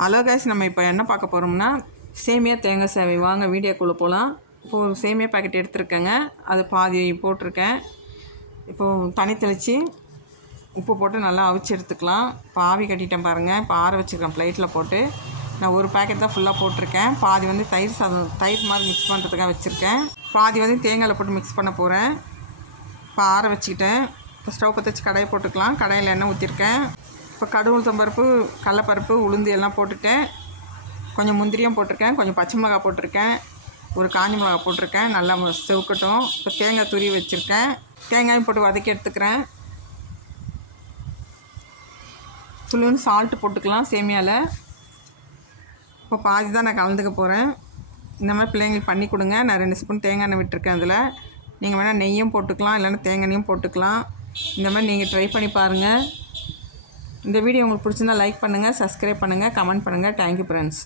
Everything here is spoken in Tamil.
ஹலோ கைஸ், நம்ம இப்போ என்ன பார்க்க போகிறோம்னா சேமியா தேங்காய் சேவை. வாங்க வீடியோக்குள்ளே போகலாம். இப்போது ஒரு சேமியா பாக்கெட் எடுத்துருக்கேங்க, அது பாதி போட்டிருக்கேன். இப்போது தண்ணி தெளித்து உப்பு போட்டு நல்லா அவிச்சு எடுத்துக்கலாம். இப்போ ஆவி கட்டிட்டேன் பாருங்கள். இப்போ ஆற வச்சுருக்கேன் ப்ளேட்டில் போட்டு. நான் ஒரு பேக்கெட் தான் ஃபுல்லாக போட்டிருக்கேன். பாதி வந்து தயிர் சாதம் தயிர் மாதிரி மிக்ஸ் பண்ணுறதுக்காக வச்சுருக்கேன். பாதி வந்து தேங்காயில் போட்டு மிக்ஸ் பண்ண போகிறேன். இப்போ ஆற வச்சுக்கிட்டேன். இப்போ ஸ்டவ் பற்ற வச்சு கடாயை போட்டுக்கலாம். கடாயில் எண்ணெய் ஊற்றிருக்கேன். இப்போ கடுகு உளுத்தம்பருப்பு, கடலைப்பருப்பு, உளுந்து எல்லாம் போட்டுட்டேன். கொஞ்சம் முந்திரியும் போட்டிருக்கேன், கொஞ்சம் பச்சை மிளகாய் போட்டிருக்கேன், ஒரு காஞ்சி மிளகாய் போட்டிருக்கேன். நல்லா செவுக்கட்டும். இப்போ தேங்காய் துருவி வச்சுருக்கேன். தேங்காயும் போட்டு வதக்கி எடுத்துக்கிறேன். துளின்னு சால்ட்டு போட்டுக்கலாம் சேமியாவில். இப்போ பாதி தான் நான் கலந்துக்க போகிறேன். இந்த மாதிரி பிள்ளைங்களுக்கு பண்ணி கொடுங்க. நான் 2 ஸ்பூன் தேங்காய் எண்ணெய் விட்டுருக்கேன். அதில் நீங்கள் வேணால் நெய்யும் போட்டுக்கலாம், இல்லைன்னா தேங்காய் எண்ணெயும் போட்டுக்கலாம். இந்த மாதிரி நீங்கள் ட்ரை பண்ணி பாருங்கள். இந்த வீடியோ உங்களுக்கு பிடிச்சிருந்தா லைக் பண்ணுங்கள், சப்ஸ்கிரைப் பண்ணுங்கள், கமெண்ட் பண்ணுங்கள். Thank you friends.